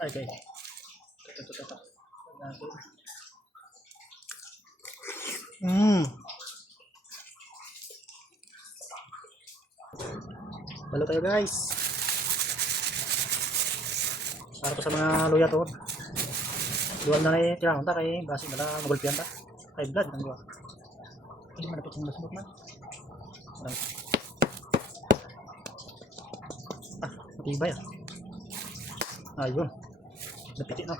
Okay. Ito. Balo tayo guys. Para to sa mga luya to. Dual na rin tirang ta kay basi nila magulpian ta. Kay blood nang duwa. Hindi man dapat sing basbot man. Matibay ah. Ayun. Napiti no.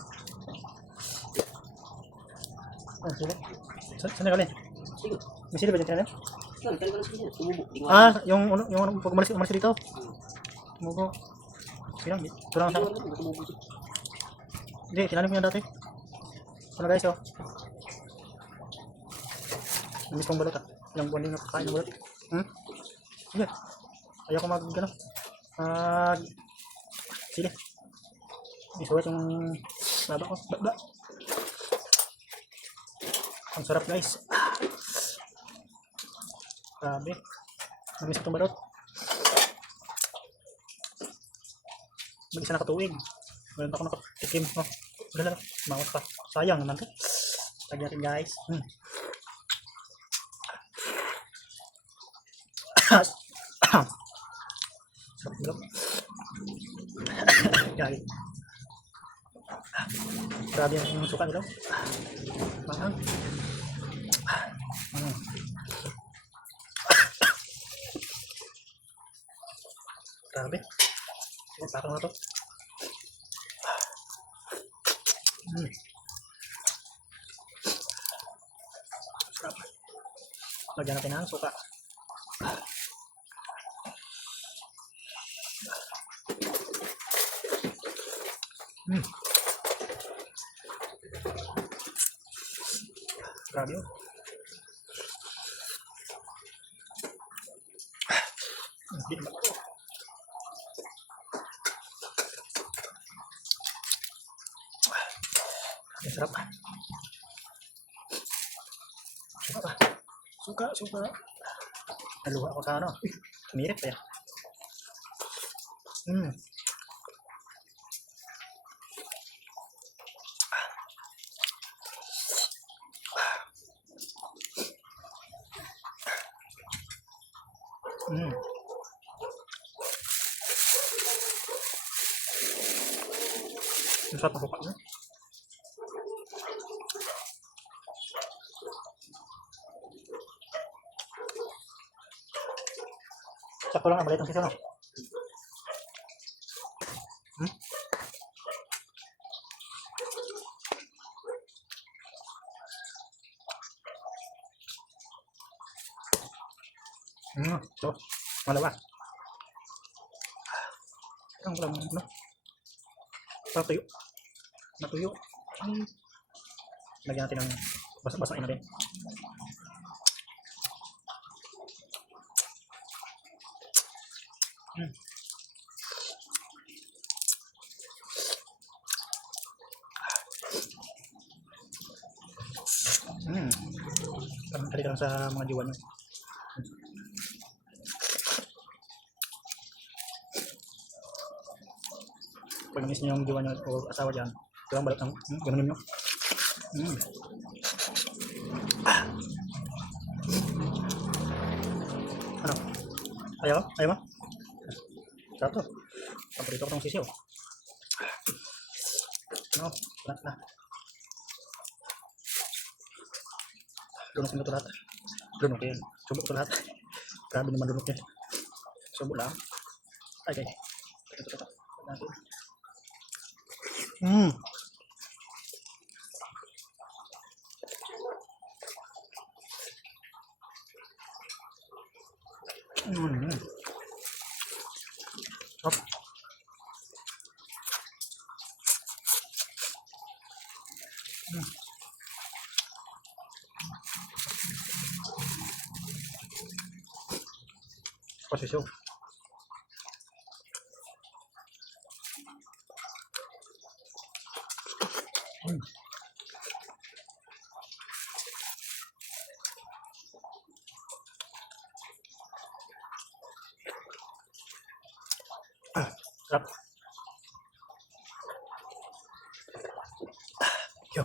Sila. Sana kali. May sila ba dyan tinanin? Yung pag umalis dito. Tumubo. Silang, turang sa. Hindi, tinanin ko yan dati. Ano guys, oh. Namis kong balot ah. Yung buwan din nakakain ng balot. Sige. Ayaw ko mag-gano. Sige. Isuwat yung baba ko. Baba. Ang sarap guys. Grabe. Namis itong balot. Mag-isa nakatuwig. Meron ako nakatikim. Oh, wala lang. Mawat pa. Sayang naman to. Lagyan natin guys. Sarap nyo. Guys. Grabe yung suka nila. Mahang. Grabe. Parang na to. Sarap. Lagyan natin ang suka. Grabe yun. Hindi naman ako. Ang sarap. Suka. Naluha ako sa ano. Kumirit pa yan. Ang sarap ang suka niya. Sakto lang ang maliit ang sisa, no? So, malawa. Ang walang, ano? Natuyo. Lagyan natin ng basa-basain na din. Kali lang sa mga diwan nyo. Pag namis nyo yung diwan nyo o asawa dyan, ito lang balot ang ganunin nyo. Ano? Ayaw mo? Sarap to. Paborito ko itong sisiyo. Ano? Na. Lunok nyo ito lahat. Lunok yan. Subok ito lahat. Grabe naman lunok yan. Subok lang. Okay. Ito. Hop. Posisyon. Sarap. Yo.